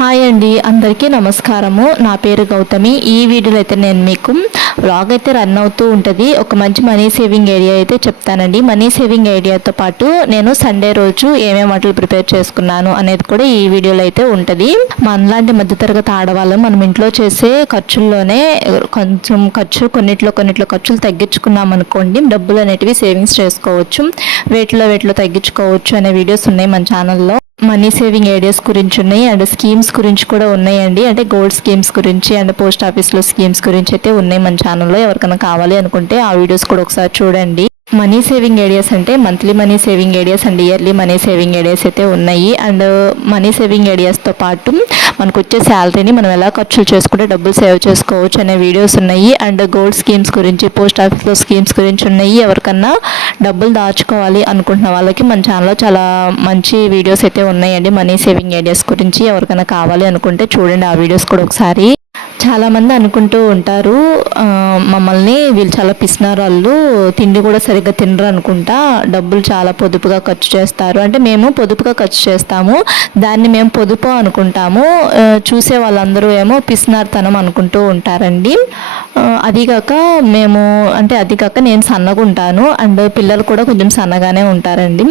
Hi అండి, అందరికీ నమస్కారము. నా పేరు గౌతమి. ఈ వీడియోలో అయితే నేను మీకు వ్లాగ్ అయితే రన్ అవుతూ ఉంటుంది. ఒక మంచి మనీ సేవింగ్ ఐడియా అయితే చెప్తానండి. మనీ సేవింగ్ ఐడియాతో పాటు నేను సండే రోజు ఏమేమి వంటలు ప్రిపేర్ చేసుకున్నాను అనేది కూడా ఈ వీడియోలో అయితే ఉంటుంది. మనలాంటి మధ్యతరగతి ఆడవాళ్ళు మనం ఇంట్లో చేసే ఖర్చుల్లోనే కొంచెం కొన్నిట్లో ఖర్చులు తగ్గించుకున్నాం అనుకోండి, డబ్బులు అనేటివి సేవింగ్స్ చేసుకోవచ్చు, వేటిలో తగ్గించుకోవచ్చు అనే వీడియోస్ ఉన్నాయి మన ఛానల్లో. మనీ సేవింగ్ ఐడియాస్ గురించి ఉన్నాయి అండ్ స్కీమ్స్ గురించి కూడా ఉన్నాయండి. అంటే గోల్డ్ స్కీమ్స్ గురించి అండ్ పోస్ట్ ఆఫీస్లో స్కీమ్స్ గురించి అయితే ఉన్నాయి మన ఛానల్లో. ఎవరికైనా కావాలి అనుకుంటే ఆ వీడియోస్ కూడా ఒకసారి చూడండి. మనీ సేవింగ్ ఐడియాస్ అంటే monthly money saving ideas and yearly money saving ideas అయితే ఉన్నాయి. అండ్ మనీ సేవింగ్ ఐడియాస్తో పాటు మనకు వచ్చే శాలరీని మనం ఎలా ఖర్చులు చేసుకుంటే డబ్బులు సేవ్ చేసుకోవచ్చు అనే వీడియోస్ ఉన్నాయి. అండ్ గోల్డ్ స్కీమ్స్ గురించి, పోస్ట్ ఆఫీస్లో స్కీమ్స్ గురించి ఉన్నాయి. ఎవరికన్నా డబ్బులు దాచుకోవాలి అనుకుంటున్న వాళ్ళకి మన ఛానల్లో చాలా మంచి వీడియోస్ అయితే ఉన్నాయండి మనీ సేవింగ్ ఐడియాస్ గురించి. ఎవరికైనా కావాలి అనుకుంటే చూడండి ఆ వీడియోస్ కూడా ఒకసారి. చాలామంది అనుకుంటూ ఉంటారు మమ్మల్ని వీళ్ళు చాలా పిసినారాళ్ళు, తిండి కూడా సరిగ్గా తినరు అనుకుంటా, డబ్బులు చాలా పొదుపుగా ఖర్చు చేస్తారు. అంటే మేము పొదుపుగా ఖర్చు చేస్తాము, దాన్ని మేము పొదుపు అనుకుంటాము. చూసే వాళ్ళందరూ ఏమో పిసినార్తనం అనుకుంటూ ఉంటారండి. అదిగాక నేను సన్నగా ఉంటాను అండ్ పిల్లలు కూడా కొంచెం సన్నగానే ఉంటారండి.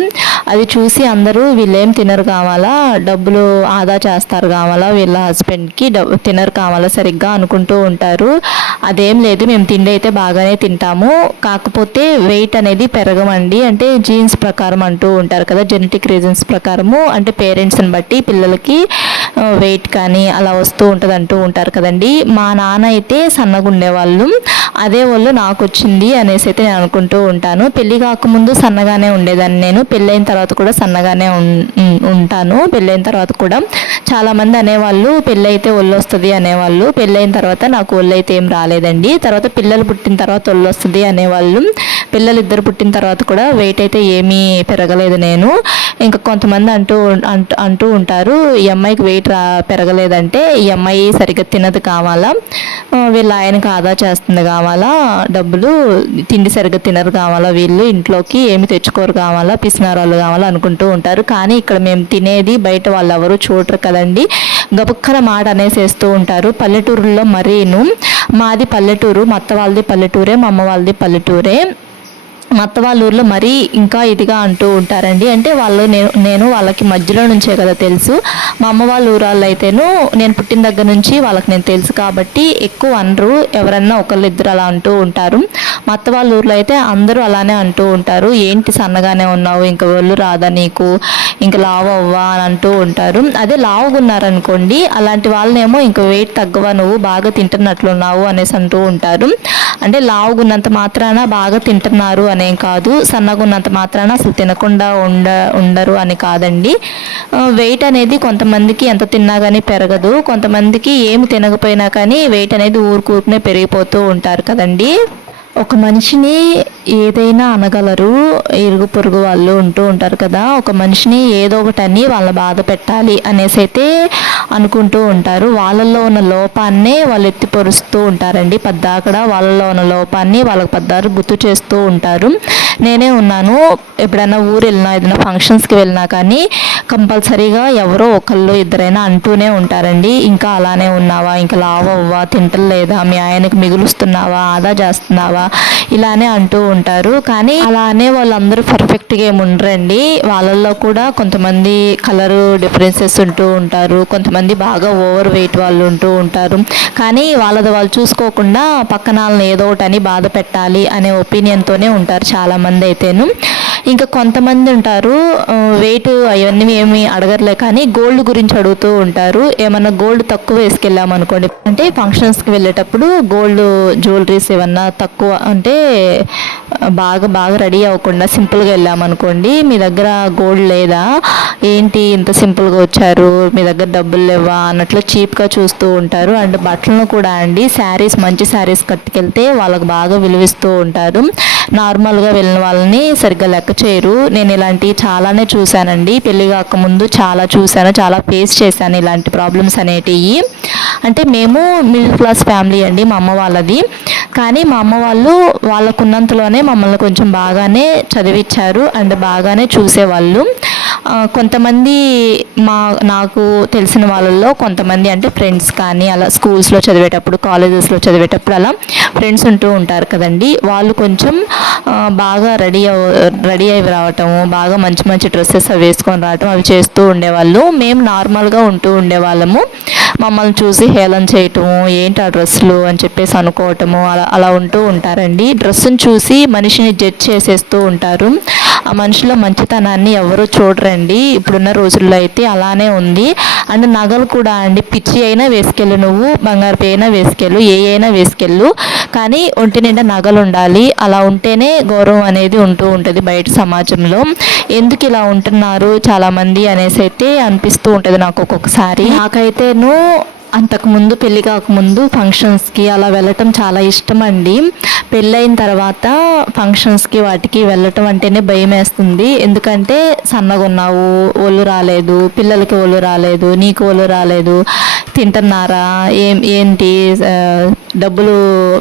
అది చూసి అందరూ వీళ్ళేం తినరు కావాలా, డబ్బులు ఆదా చేస్తారు కావాలా, వీళ్ళ హస్బెండ్కి తినరు కావాలా సరిగ్గా అనుకుంటూ ఉంటారు. అదేం లేదు, మేము తిండి అయితే బాగానే తింటాము, కాకపోతే వెయిట్ అనేది పెరగమండి. అంటే జీన్స్ ప్రకారం అంటూ ఉంటారు కదా, జెనెటిక్ రీజన్స్ ప్రకారము, అంటే పేరెంట్స్ని బట్టి పిల్లలకి వెయిట్ కానీ అలా వస్తూ ఉంటుంది అంటూ ఉంటారు కదండి. మా నాన్న అయితే సన్నగా ఉండేవాళ్ళు, అదే వాళ్ళు నాకు వచ్చింది అనేసి అయితే నేను అనుకుంటూ ఉంటాను. పెళ్ళి కాకముందు సన్నగానే ఉండేదాన్ని నేను, పెళ్ళైన తర్వాత కూడా సన్నగానే ఉంటాను. పెళ్ళైన తర్వాత కూడా చాలామంది అనేవాళ్ళు పెళ్ళి అయితే ఒళ్ళు వస్తుంది అనేవాళ్ళు. పెళ్ళైన తర్వాత నాకు ఒళ్ళు అయితే ఏం రాలేదండి. తర్వాత పిల్లలు పుట్టిన తర్వాత ఒళ్ళు వస్తుంది అనేవాళ్ళు. పిల్లలు ఇద్దరు పుట్టిన తర్వాత కూడా వెయిట్ అయితే ఏమీ పెరగలేదు నేను. ఇంకా కొంతమంది అంటూ ఉంటారు, ఈ అమ్మాయికి వెయిట్ పెరగలేదంటే ఈ అమ్మాయి సరిగ్గా తినదు కావాలా, వీళ్ళ ఆయనకు ఆదా చేస్తుంది కావాలా, డబ్బులు తిండి సరిగ్గా తినరు కావాలా, వీళ్ళు ఇంట్లోకి ఏమి తెచ్చుకోరు కావాలా, పిసినారాళ్ళు కావాలా అనుకుంటూ ఉంటారు. కానీ ఇక్కడ మేము తినేది బయట వాళ్ళు ఎవరు చూడరు కదండి, గబుక్కన మాట అనేసేస్తూ ఉంటారు. పల్లెటూరులో మరీను, మాది పల్లెటూరు, మా అత్త వాళ్ళది పల్లెటూరే, మా అమ్మ వాళ్ళది పల్లెటూరే. మా అత్త వాళ్ళ ఊర్లో మరీ ఇంకా ఇదిగా అంటూ ఉంటారండి. అంటే నేను వాళ్ళకి మధ్యలో నుంచే కదా తెలుసు. మా అమ్మ వాళ్ళ ఊరాళ్ళు అయితేను నేను పుట్టిన దగ్గర నుంచి వాళ్ళకి నేను తెలుసు కాబట్టి ఎక్కువ అనరు, ఎవరన్నా ఒకళ్ళిద్దరు అలా అంటూ ఉంటారు. మా అత్త వాళ్ళ ఊర్లో అయితే అందరూ అలానే అంటూ ఉంటారు, ఏంటి సన్నగానే ఉన్నావు, ఇంకా ఒళ్ళు రాదా నీకు, ఇంకా లావు అవ్వా అని అంటూ ఉంటారు. అదే లావుగున్నారనుకోండి, అలాంటి వాళ్ళనేమో ఇంకా వెయిట్ తగ్గవా, నువ్వు బాగా తింటున్నట్లున్నావు అనేసి అంటూ ఉంటారు. అంటే లావుగున్నంత మాత్రాన బాగా తింటున్నారు అనేం కాదు, సన్నగా ఉన్నంత మాత్రాన అసలు తినకుండా ఉండరు అని కాదండి. వెయిట్ అనేది కొంతమందికి ఎంత తిన్నా కానీ పెరగదు, కొంతమందికి ఏమి తినకపోయినా కానీ వెయిట్ అనేది ఊరుకూరుకునే పెరిగిపోతూ ఉంటారు కదండి. ఒక మనిషిని ఏదైనా అనగలరు, ఇరుగు పొరుగు వాళ్ళు ఉంటూ ఉంటారు కదా, ఒక మనిషిని ఏదో ఒకటి అని వాళ్ళ బాధ పెట్టాలి అనేసి అయితే అనుకుంటూ ఉంటారు. వాళ్ళల్లో ఉన్న లోపాన్నే వాళ్ళు ఎత్తి పొరుస్తూ ఉంటారండి. పద్దాకడ వాళ్ళలో ఉన్న లోపాన్ని వాళ్ళకి పద్దారు గుర్తు చేస్తూ ఉంటారు. నేనే ఉన్నాను, ఎప్పుడైనా ఊరు వెళ్ళినా ఏదైనా ఫంక్షన్స్కి వెళ్ళినా కానీ కంపల్సరీగా ఎవరో ఒకళ్ళు ఇద్దరైనా అంటూనే ఉంటారండి, ఇంకా అలానే ఉన్నావా, ఇంకా లావవ్వా, తింటలేదా, మీ ఆయనకి మిగులుస్తున్నావా, ఆదా చేస్తున్నావా, ఇలానే అంటూ ఉంటారు. కానీ అలా అనే వాళ్ళందరూ పర్ఫెక్ట్గా ఏమి ఉండరండి. వాళ్ళల్లో కూడా కొంతమంది కలరు డిఫరెన్సెస్ ఉంటూ ఉంటారు, కొంతమంది బాగా ఓవర్ వెయిట్ వాళ్ళు ఉంటూ ఉంటారు. కానీ వాళ్ళది వాళ్ళు చూసుకోకుండా పక్కన వాళ్ళని ఏదో ఒకటి అని బాధ పెట్టాలి అనే ఒపీనియన్తోనే ఉంటారు చాలామంది అయితేను. ఇంకా కొంతమంది ఉంటారు వెయిట్ అవన్నీ ఏమి అడగర్లే కానీ గోల్డ్ గురించి అడుగుతూ ఉంటారు. ఏమన్నా గోల్డ్ తక్కువ వేసుకెళ్ళామనుకోండి, అంటే ఫంక్షన్స్కి వెళ్ళేటప్పుడు గోల్డ్ జ్యువెలరీస్ ఏమన్నా తక్కువ, అంటే బాగా రెడీ అవ్వకుండా సింపుల్గా వెళ్ళామనుకోండి, మీ దగ్గర గోల్డ్ లేదా, ఏంటి ఇంత సింపుల్గా వచ్చారు, మీ దగ్గర డబ్బులు లేవా అన్నట్లు చీప్గా చూస్తూ ఉంటారు. అండ్ బట్టలను కూడా అండి, మంచి శారీస్ కట్టుకెళ్తే వాళ్ళకి బాగా విలువిస్తూ ఉంటారు. నార్మల్గా వెళ్ళిన వాళ్ళని సరిగ్గా లెక్క చేయరు. నేను ఇలాంటివి చాలానే చూశానండి, పెళ్ళి కాకముందు చాలా చూశాను, చాలా ఫేస్ చేశాను ఇలాంటి ప్రాబ్లమ్స్ అనేటివి. అంటే మేము మిడిల్ క్లాస్ ఫ్యామిలీ అండి మా అమ్మ వాళ్ళది, కానీ మా అమ్మ వాళ్ళు వాళ్ళకున్నంతలోనే మమ్మల్ని కొంచెం బాగానే చదివించారు అండ్ బాగానే చూసేవాళ్ళు. కొంతమంది నాకు తెలిసిన వాళ్ళల్లో కొంతమంది అంటే ఫ్రెండ్స్ కానీ అలా స్కూల్స్లో చదివేటప్పుడు కాలేజెస్లో చదివేటప్పుడు అలా ఫ్రెండ్స్ ఉంటూ ఉంటారు కదండి. వాళ్ళు కొంచెం బాగా రెడీ అయ్యి రావటము, బాగా మంచి మంచి డ్రెస్సెస్ అవి వేసుకొని రావటం అవి చేస్తూ ఉండేవాళ్ళు. మేము నార్మల్గా ఉంటూ ఉండేవాళ్ళము. మమ్మల్ని చూసి హేళన చేయటము, ఏంటి ఆ డ్రెస్సులు అని చెప్పేసి అనుకోవటము అలా ఉంటూ ఉంటారండి. డ్రెస్సును చూసి మనిషిని జడ్జ్ చేసేస్తూ ఉంటారు. ఆ మనిషిలో మంచితనాన్ని ఎవరు చూడరండి. ఇప్పుడున్న రోజుల్లో అయితే అలానే ఉంది. అండ్ నగలు కూడా అండి, పిచ్చి అయినా వేసుకెళ్ళు, నువ్వు బంగారు అయినా వేసుకెళ్ళు, అయినా వేసుకెళ్ళు, కానీ ఒంటి నిండా నగలు ఉండాలి. అలా ఉంటేనే గౌరవం అనేది ఉంటూ ఉంటుంది బయట సమాజంలో. ఎందుకు ఇలా ఉంటున్నారు చాలామంది అనేసి అయితే అనిపిస్తూ ఉంటుంది నాకు ఒక్కొక్కసారి. నాకైతేను అంతకుముందు పెళ్ళి కాకముందు ఫంక్షన్స్కి అలా వెళ్ళటం చాలా ఇష్టం అండి. పెళ్ళైన తర్వాత ఫంక్షన్స్కి వాటికి వెళ్ళటం అంటేనే భయం వేస్తుంది. ఎందుకంటే సన్నగా ఉన్నావు, ఒళ్ళు రాలేదు, పిల్లలకి ఒళ్ళు రాలేదు, నీకు ఒళ్ళు రాలేదు, తింటున్నారా, ఏంటి డబ్బులు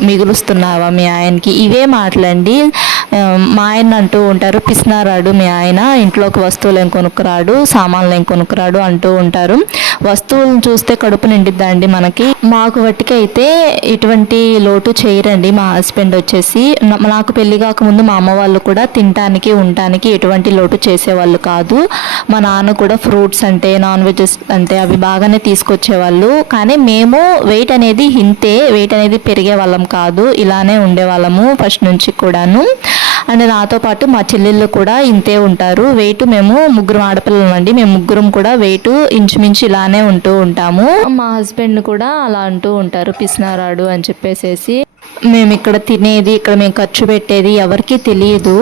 మిగులుస్తున్నావా మీ ఆయనకి, ఇవే మాటలండి. మా ఆయన అంటూ ఉంటారు, పిసినారాడు మీ ఆయన, ఇంట్లోకి వస్తువులు ఏం కొనుక్కురాడు, సామాన్లు ఏం కొనుక్కురాడు అంటూ ఉంటారు. వస్తువులను చూస్తే కడుపు నిండిద్దండి మనకి. మాకు వట్టికి అయితే ఎటువంటి లోటు చేయరండి మా హస్బెండ్ వచ్చేసి. నాకు పెళ్లి కాకముందు మా అమ్మ వాళ్ళు కూడా తినటానికి ఉండటానికి ఎటువంటి లోటు చేసేవాళ్ళు కాదు. మా నాన్న కూడా ఫ్రూట్స్ అంటే నాన్ వెజెస్ అంటే అవి బాగానే తీసుకొచ్చేవాళ్ళు. కానీ మేము వెయిట్ అనేది వెయిట్ అనేది పెరిగే వాళ్ళం కాదు, ఇలానే ఉండేవాళ్ళము ఫస్ట్ నుంచి కూడాను. అండ్ నాతో పాటు మా చెల్లెళ్ళు కూడా ఇంతే ఉంటారు వెయిట్. మేము ముగ్గురు ఆడపిల్లలు అండి, మేము ముగ్గురం కూడా వెయిట్ ఇంచుమించు ఇలానే ఉంటూ ఉంటాము. మా హస్బెండ్ కూడా అలా అంటూ ఉంటారు, పిసినారాడు అని చెప్పేసేసి. మేము ఇక్కడ తినేది, ఇక్కడ మేము ఖర్చు పెట్టేది ఎవరికి తెలియదు,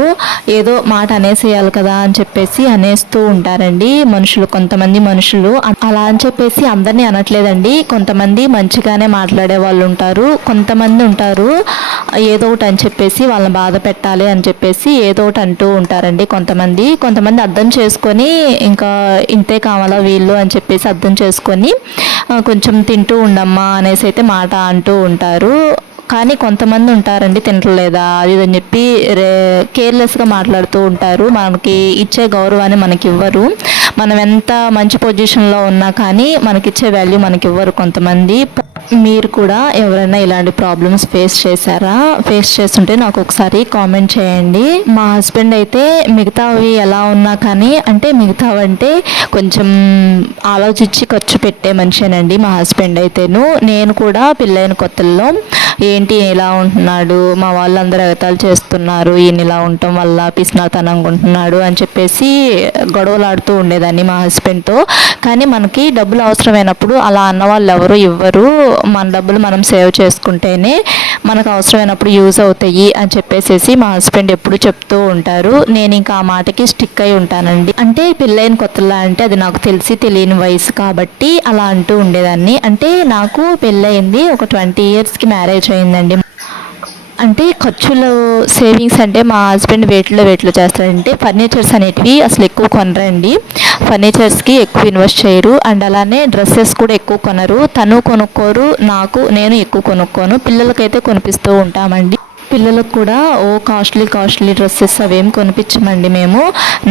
ఏదో మాట అనేసేయాలి కదా అని చెప్పేసి అనేస్తూ ఉంటారండి మనుషులు, కొంతమంది మనుషులు. అలా అని చెప్పేసి అందరినీ అనట్లేదండి, కొంతమంది మంచిగానే మాట్లాడే వాళ్ళు ఉంటారు, కొంతమంది ఉంటారు ఏదో ఒకటి అని చెప్పేసి వాళ్ళని బాధ పెట్టాలి అని చెప్పేసి ఏదో ఒకటి అంటూ ఉంటారండి. కొంతమంది అర్థం చేసుకొని ఇంకా ఇంతే కావాలా వీళ్ళు అని చెప్పేసి అర్థం చేసుకొని కొంచెం తింటూ ఉండమ్మా అనేసి అయితే మాట అంటూ ఉంటారు. కానీ కొంతమంది ఉంటారండి, తినట్లేదా అది అని చెప్పి కేర్లెస్గా మాట్లాడుతూ ఉంటారు. మనకి ఇచ్చే గౌరవాన్ని మనకి ఇవ్వరు. మనం ఎంత మంచి పొజిషన్లో ఉన్నా కానీ మనకిచ్చే వాల్యూ మనకి ఇవ్వరు కొంతమంది. మీరు కూడా ఎవరైనా ఇలాంటి ప్రాబ్లమ్స్ ఫేస్ చేశారా? ఫేస్ చేస్తుంటే నాకు ఒకసారి కామెంట్ చేయండి. మా హస్బెండ్ అయితే మిగతావి ఎలా ఉన్నా కానీ, అంటే మిగతావంటే కొంచెం ఆలోచించి ఖర్చు పెట్టే మనిషేనండి మా హస్బెండ్ అయితేను. నేను కూడా పెళ్ళైన కొత్తల్లో ఏంటి ఇలా ఉంటున్నాడు, మా వాళ్ళందరూ ఎగతాళి చేస్తున్నారు, ఈయన ఇలా ఉండటం వల్ల పిసినాతనంగా ఉంటున్నాడు అని చెప్పేసి గొడవలాడుతూ ఉండేదాన్ని మా హస్బెండ్తో. కానీ మనకి డబ్బులు అవసరమైనప్పుడు అలా అన్న వాళ్ళు ఎవరు ఇవ్వరు. మన డబ్బులు మనం సేవ్ చేసుకుంటేనే మనకు అవసరమైనప్పుడు యూజ్ అవుతాయి అని చెప్పేసి మా హస్బెండ్ ఎప్పుడు చెప్తూ ఉంటారు. నేను ఇంకా ఆ మాటకి స్టిక్ అయి ఉంటానండి. అంటే పెళ్ళైన కొత్తలా అంటే అది నాకు తెలియని వయసు కాబట్టి అలా అంటూ ఉండేదాన్ని. అంటే నాకు పెళ్ళయింది ఒక 20 yearsకి మ్యారేజ్ అయిందండి. అంటే ఖర్చులు సేవింగ్స్ అంటే మా హస్బెండ్ వెయిట్లో చేస్తాడంటే ఫర్నిచర్స్ అనేటివి అసలు ఎక్కువ కొనరండి. ఫర్నిచర్స్కి ఎక్కువ ఇన్వెస్ట్ చేయరు. అండ్ అలానే డ్రెస్సెస్ కూడా ఎక్కువ కొనరు. తను కొనుక్కోరు, నేను ఎక్కువ కొనుక్కోను. పిల్లలకైతే కొనిపిస్తూ ఉంటామండి. పిల్లలకు కూడా కాస్ట్లీ డ్రెస్సెస్ అవేం కొనిపించమండి. మేము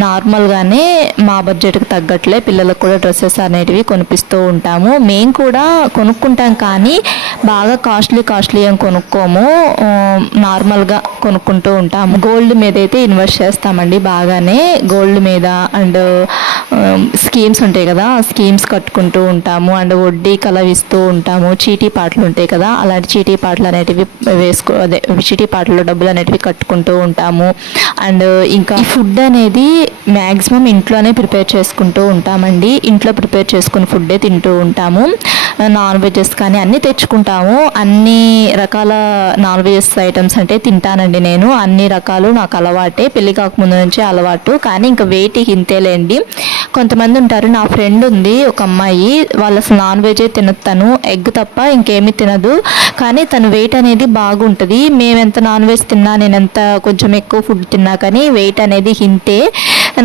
నార్మల్గానే మా బడ్జెట్కి తగ్గట్లే పిల్లలకు కూడా డ్రెస్సెస్ అనేటివి కొనిపిస్తూ ఉంటాము. మేము కూడా కొనుక్కుంటాం కానీ బాగా కాస్ట్లీ ఏం కొనుక్కోము, నార్మల్గా కొనుక్కుంటూ ఉంటాము. గోల్డ్ మీద అయితే ఇన్వెస్ట్ చేస్తామండి బాగానే, గోల్డ్ మీద. అండ్ స్కీమ్స్ ఉంటాయి కదా, స్కీమ్స్ కట్టుకుంటూ ఉంటాము. అండ్ వడ్డీ కలవిస్తూ ఉంటాము. చీటీ పాటలు ఉంటాయి కదా, అలాంటి చీటీ పాటలు అనేటివి చీటీ పాటల్లో డబ్బులు అనేటివి కట్టుకుంటూ ఉంటాము. అండ్ ఇంకా ఫుడ్ అనేది మ్యాక్సిమం ఇంట్లోనే ప్రిపేర్ చేసుకుంటూ ఉంటామండి. ఇంట్లో ప్రిపేర్ చేసుకుని ఫుడ్డే తింటూ ఉంటాము. నాన్ వెజెస్ కానీ అన్నీ తెచ్చుకుంటాము. అన్ని రకాల నాన్ వెజెస్ ఐటమ్స్ అంటే తింటానండి నేను. అన్ని రకాలు నాకు అలవాటే, పెళ్ళి కాకముందు నుంచి అలవాటు. కానీ ఇంకా వెయిట్ ఇంతేలేండి. కొంతమంది ఉంటారు, నా ఫ్రెండ్ ఉంది ఒక అమ్మాయి, వాళ్ళు అసలు నాన్ వెజే తినదు, తను ఎగ్ తప్ప ఇంకేమీ తినదు. కానీ తన వెయిట్ అనేది బాగుంటుంది. మేము ఎంత నాన్ వెజ్ తిన్నా, నేను ఎంత కొంచెం ఎక్కువ ఫుడ్ తిన్నా కానీ వెయిట్ అనేది ఇంతే.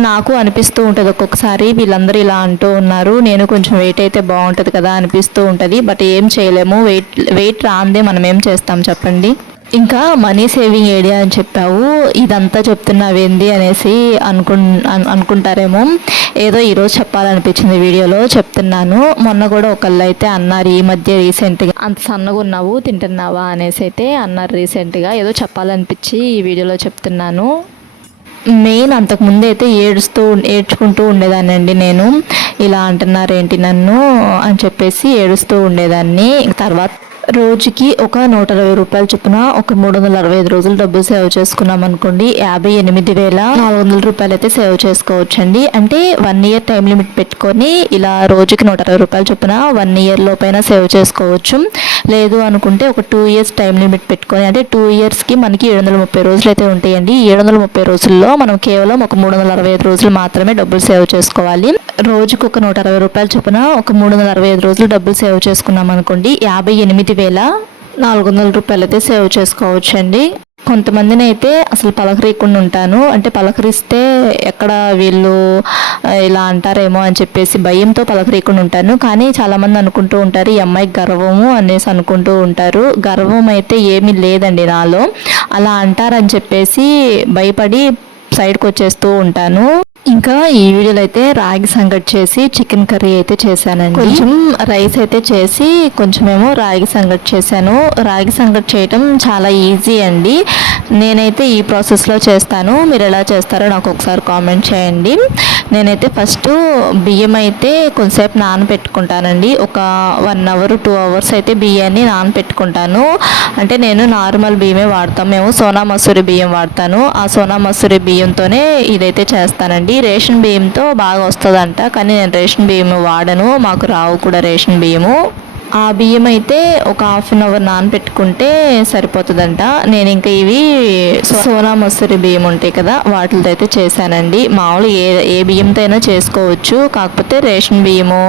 నాకు అనిపిస్తూ ఉంటుంది ఒక్కొక్కసారి వీళ్ళందరూ ఇలా అంటూ ఉన్నారు, నేను కొంచెం వెయిట్ అయితే బాగుంటుంది కదా అనిపిస్తూ ఉంటుంది. బట్ ఏం చేయలేము, వెయిట్ రాందే మనం ఏం చేస్తాం చెప్పండి. ఇంకా మనీ సేవింగ్ ఐడియా అని చెప్పావు, ఇదంతా చెప్తున్నావేంది అనేసి అనుకుంటారేమో. ఏదో ఈరోజు చెప్పాలనిపించింది వీడియోలో చెప్తున్నాను. మొన్న కూడా ఒకళ్ళు అయితే అన్నారు, ఈ మధ్య రీసెంట్గా అంత సన్నగా ఉన్నావు తింటున్నావా అనేసి అయితే అన్నారు రీసెంట్గా. ఏదో చెప్పాలనిపించి ఈ వీడియోలో చెప్తున్నాను. మెయిన్ అంతకుముందు అయితే ఏడ్చుకుంటూ ఉండేదాన్ని నేను. ఇలా అంటున్నారేంటి నన్ను అని చెప్పేసి ఏడుస్తూ ఉండేదాన్ని. తర్వాత రోజుకి ఒక 120 రూపాయలు చొప్పున ఒక 365 రోజులు డబ్బులు సేవ్ చేసుకున్నాం అనుకోండి, 58,400 రూపాయలు అయితే సేవ్ చేసుకోవచ్చండి. అంటే 1 ఇయర్ టైం లిమిట్ పెట్టుకొని ఇలా రోజుకి 120 రూపాయలు చొప్పున 1 ఇయర్ లోపైన సేవ్ చేసుకోవచ్చు. లేదు అనుకుంటే ఒక 2 ఇయర్స్ టైం లిమిట్ పెట్టుకొని, అంటే 2 ఇయర్స్కి మనకి 730 రోజులు అయితే ఉంటాయండి. 730 రోజుల్లో మనం కేవలం ఒక 365 రోజులు మాత్రమే డబ్బులు సేవ్ చేసుకోవాలి. రోజుకు ఒక 120 రూపాయలు చొప్పున ఒక 365 రోజులు డబ్బులు సేవ్ చేసుకున్నాం అనుకోండి, 58,400 రూపాయలు అయితే సేవ్ చేసుకోవచ్చండి. కొంతమందిని అయితే అసలు పలకరీయకుండా ఉంటాను, అంటే పలకరిస్తే ఎక్కడ వీళ్ళు ఇలా అంటారేమో అని చెప్పేసి భయంతో పలకరీయకుండా ఉంటాను. కానీ చాలామంది అనుకుంటూ ఉంటారు, ఈ అమ్మాయికి గర్వము అనేసి అనుకుంటూ ఉంటారు. గర్వం అయితే ఏమీ లేదండి నాలో. అలా అంటారని చెప్పేసి భయపడి సైడ్కి వచ్చేస్తూ ఉంటాను. ఇంకా ఈ వీడియోలో అయితే రాగి సంగటి చేసి చికెన్ కర్రీ అయితే చేశానండి. కొంచెం రైస్ అయితే చేసి కొంచెమేమో రాగి సంగటి చేశాను. రాగి సంగటి చేయటం చాలా ఈజీ అండి. నేనైతే ఈ ప్రాసెస్లో చేస్తాను, మీరు ఎలా చేస్తారో నాకు ఒకసారి కామెంట్ చేయండి. నేనైతే ఫస్ట్ బియ్యం అయితే కొంతసేపు నానబెట్టుకుంటానండి. ఒక 1 అవర్ 2 అవర్స్ అయితే బియ్యాన్ని నానబెట్టుకుంటాను. అంటే నేను నార్మల్ బియ్యమే వాడతాను, మేము సోనా మసూరి బియ్యం వాడతాను. ఆ సోనా మసూరి బియ్యంతోనే ఇదైతే చేస్తానండి. రేషన్ బియ్యంతో బాగా వస్తుందంట, కానీ నేను రేషన్ బియ్యం వాడను, మాకు రావు కూడా రేషన్ బియ్యము. ఆ బియ్యం అయితే ఒక 1/2 అవర్ నానబెట్టుకుంటే సరిపోతుందంట. నేను ఇంకా ఇవి సోనా మసూరి బియ్యం ఉంటాయి కదా, వాటితో అయితే చేశానండి. మామూలు ఏ బియ్యంతో అయినా చేసుకోవచ్చు, కాకపోతే రేషన్ బియ్యము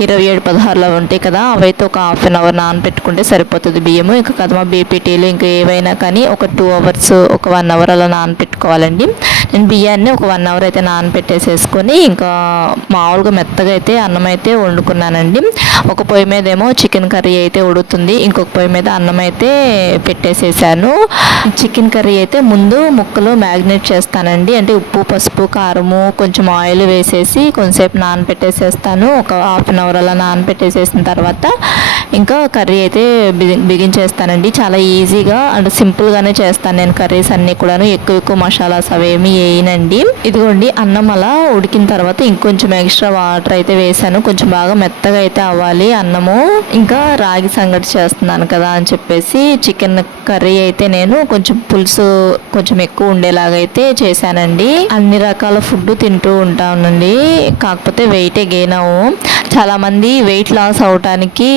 27-16లో ఉంటాయి కదా, అవైతే ఒక 1/2 అవర్ నానబెట్టుకుంటే సరిపోతుంది బియ్యము. ఇంకా కదమ బీపీటీలు ఇంకా ఏవైనా కానీ ఒక 2 అవర్స్ ఒక 1 అవర్ అలా నానబెట్టుకోవాలండి. నేను బియ్యాన్ని ఒక 1 అవర్ అయితే నానబెట్టేసేసుకొని ఇంకా మామూలుగా మెత్తగా అయితే అన్నం అయితే వండుకున్నానండి. ఒక పొయ్యి మీద ఏమో చికెన్ కర్రీ అయితే ఉడుకుతుంది, ఇంకొక పొయ్యి మీద అన్నం అయితే పెట్టేసేసాను. చికెన్ కర్రీ అయితే ముందు ముక్కలు మ్యాగ్నేట్ చేస్తానండి. అంటే ఉప్పు పసుపు కారము కొంచెం ఆయిల్ వేసేసి కొంచెంసేపు నానబెట్టేసేస్తాను. ఒక 1/2 అవర్ అలా నానబెట్టేసేసిన తర్వాత ఇంకా కర్రీ అయితే బిగించేస్తానండి. చాలా ఈజీగా అండ్ సింపుల్గానే చేస్తాను నేను కర్రీస్ అన్నీ కూడాను. ఎక్కువ మసాలాస్ అవేమి వేయనండి. ఇదిగోండి అన్నం అలా ఉడికిన తర్వాత ఇంకొంచెం ఎక్స్ట్రా వాటర్ అయితే వేసాను, కొంచెం బాగా మెత్తగా అయితే అవ్వాలి అన్నము. ఇంకా రాగి సంగటి చేస్తున్నాను కదా అని చెప్పేసి చికెన్ కర్రీ అయితే నేను కొంచెం పులుసు కొంచెం ఎక్కువ ఉండేలాగా అయితే చేశానండి. అన్ని రకాల ఫుడ్ తింటూ ఉంటానండి, కాకపోతే వెయిటే గెయిన్ అవ్వు. చాలామంది వెయిట్ లాస్ అవటానికి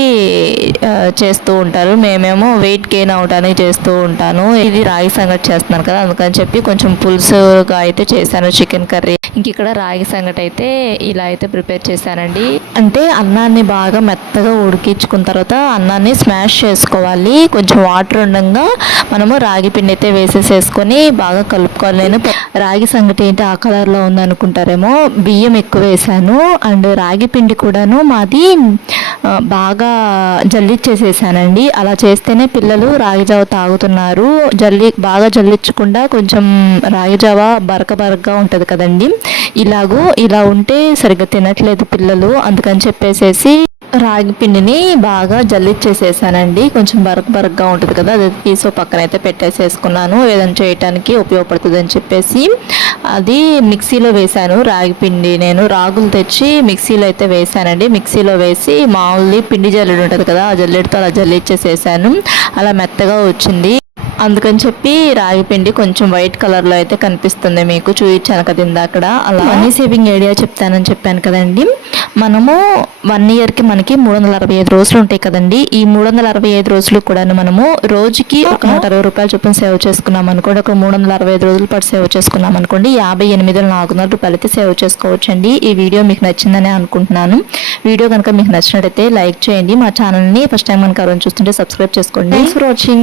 చేస్తూ ఉంటారు, మేమేమో వెయిట్ గెయిన్ అవటానికి చేస్తూ ఉంటాను. ఇది రాగి సంగటి చేస్తున్నాను కదా అందుకని చెప్పి కొంచెం పులుసుగా అయితే చేశాను చికెన్ కర్రీ. ఇంక ఇక్కడ రాగి సంగటి అయితే ఇలా అయితే ప్రిపేర్ చేశానండి. అంటే అన్నాన్ని బాగా మెత్తగా ఉడికించుకున్న తర్వాత అన్నాన్ని స్మాష్ చేసుకోవాలి. కొంచెం వాటర్ ఉండగా మనము రాగి పిండి అయితే వేసేసేసుకొని బాగా కలుపుకోవాలి. నేను రాగి సంగటి ఏంటి ఆ కలర్లో ఉందనుకుంటారేమో, బియ్యం ఎక్కువ వేసాను అండ్ రాగి పిండి కూడాను మాది బాగా జల్లిచ్చేసేసానండి. అలా చేస్తేనే పిల్లలు రాగి జావ తాగుతున్నారు. బాగా జల్లించకుండా కొంచెం రాగి జావ బరకగా ఉంటుంది కదండి, ఇలా ఉంటే సరిగ్గా తినట్లేదు పిల్లలు. అందుకని చెప్పేసేసి రాగి పిండిని బాగా జల్లిచ్చేసేసానండి. కొంచెం బరకగా ఉంటుంది కదా, అది తీసి పక్కన అయితే పెట్టేసేసుకున్నాను, ఏదైనా చేయటానికి ఉపయోగపడుతుంది అని చెప్పేసి. అది మిక్సీలో వేసాను రాగి పిండి. నేను రాగులు తెచ్చి మిక్సీలో అయితే వేసానండి. మిక్సీలో వేసి మామూలు పిండి జల్లెడు ఉంటుంది కదా, ఆ జల్లెడతో అలా జల్లిచ్చేసేసాను. అలా మెత్తగా వచ్చింది. అందుకని చెప్పి రాగి పిండి కొంచెం వైట్ కలర్లో అయితే కనిపిస్తుంది, మీకు చూపించాను కదా ఇందాక. అలా మనీ సేవింగ్ ఐడియా చెప్తానని చెప్పాను కదండి. మనము 1 ఇయర్కి మనకి 365 రోజులు ఉంటాయి కదండి. ఈ 365 రోజులు కూడా మనము రోజుకి ఒక 120 రూపాయలు చొప్పున సేవ్ చేసుకున్నాం అనుకోండి, ఒక 365 రోజుల పాటు సేవ్ చేసుకున్నాం అనుకోండి, 58,400 రూపాయలు అయితే సేవ్ చేసుకోవచ్చండి. ఈ వీడియో మీకు నచ్చిందని అనుకుంటున్నాను. వీడియో కనుక మీకు నచ్చినట్టయితే లైక్ చేయండి. మా ఛానల్ని ఫస్ట్ టైం కనుక చూస్తుంటే సబ్స్క్రైబ్ చేసుకోండి. Thanks for watching.